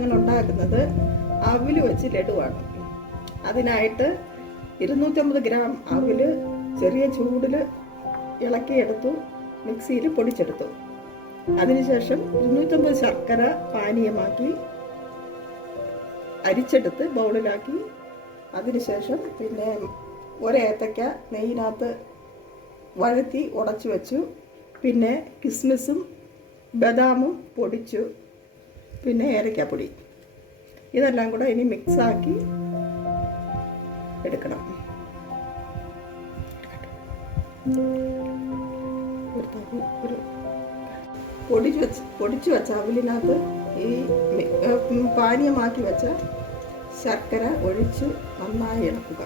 ഞങ്ങൾ ഉണ്ടാക്കുന്നത് അവിൽ വെച്ച് ലഡുവാണ്. അതിനായിട്ട് 250 ഗ്രാം അവിൽ ചെറിയ ചൂടിൽ ഇളക്കിയെടുത്തു, മിക്സിയിൽ പൊടിച്ചെടുത്തു. അതിനുശേഷം 250 ശർക്കര പാനീയമാക്കി അരിച്ചെടുത്ത് ബൗളിലാക്കി. അതിനുശേഷം പിന്നെ ഒരേത്തയ്ക്ക നെയ്യിനകത്ത് വഴറ്റി ഉടച്ചു വെച്ചു. പിന്നെ കിസ്മിസും ബദാമും പൊടിച്ചു. പിന്നെ ഏലക്കാപ്പൊടി, ഇതെല്ലാം കൂടെ ഇനി മിക്സാക്കി എടുക്കണം. പൊടിച്ചു വെച്ച അവിലിനകത്ത് ഈ പാനീയമാക്കി വെച്ച ശർക്കര ഒഴിച്ച് നന്നായി ഇളക്കുക.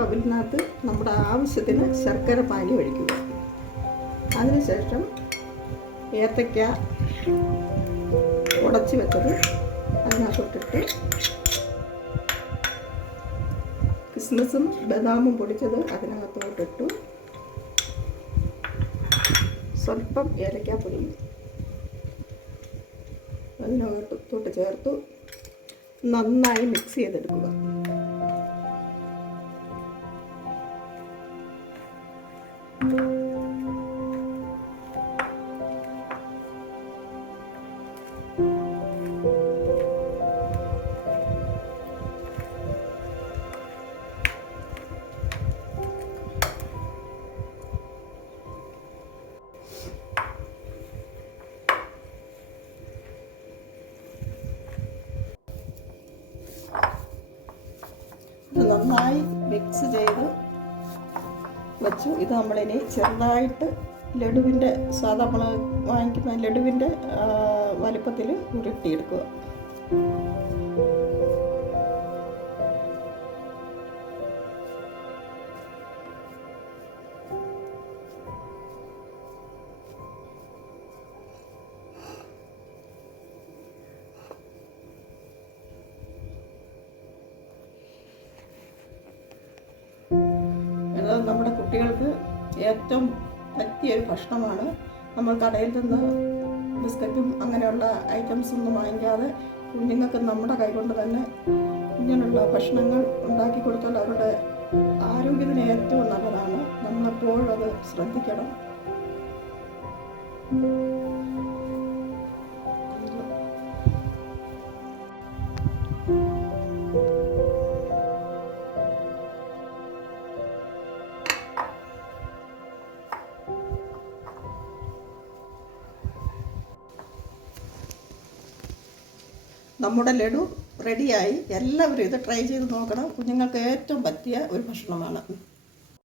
അവിലിനകത്ത് നമ്മുടെ ആവശ്യത്തിന് ശർക്കര പാനി ഒഴിക്കുക. അതിനുശേഷം ഏത്തയ്ക്ക ഉടച്ച് വെച്ചത് അതിനകത്തോട്ടിട്ട് കിസ്മിസും ബദാമും പൊടിച്ചത് അതിനകത്തോട്ടിട്ടു. സ്വല്പം ഏലക്കാപ്പൊടിയും അതിനകത്തോട്ട് ചേർത്തു നന്നായി മിക്സ് ചെയ്തെടുക്കുക. നന്നായി മിക്സ് ചെയ്ത് വെച്ചു. ഇത് നമ്മളിനി ചെറുതായിട്ട് ലഡുവിൻ്റെ സാധാ നമ്മൾ വാങ്ങിക്കുന്ന ലഡുവിൻ്റെ വലിപ്പത്തിൽ ഉരുട്ടിയെടുക്കുക. നമ്മുടെ കുട്ടികൾക്ക് ഏറ്റവും പറ്റിയൊരു ഭക്ഷണമാണ്. നമ്മൾ കടയിൽ നിന്ന് ബിസ്ക്കറ്റും അങ്ങനെയുള്ള ഐറ്റംസ് ഒന്നും വാങ്ങിക്കാതെ കുഞ്ഞുങ്ങൾക്ക് നമ്മുടെ കൈകൊണ്ട് തന്നെ ഇങ്ങനെയുള്ള ഭക്ഷണങ്ങൾ ഉണ്ടാക്കി കൊടുത്താൽ അവരുടെ ആരോഗ്യത്തിന് ഏറ്റവും നല്ലതാണ്. നമ്മളെപ്പോഴും അത് ശ്രദ്ധിക്കണം. നമ്മുടെ ലഡു റെഡിയായി. എല്ലാവരും ഇത് ട്രൈ ചെയ്ത് നോക്കണം. കുഞ്ഞുങ്ങൾക്ക് ഏറ്റവും പറ്റിയ ഒരു ഭക്ഷണമാണ്.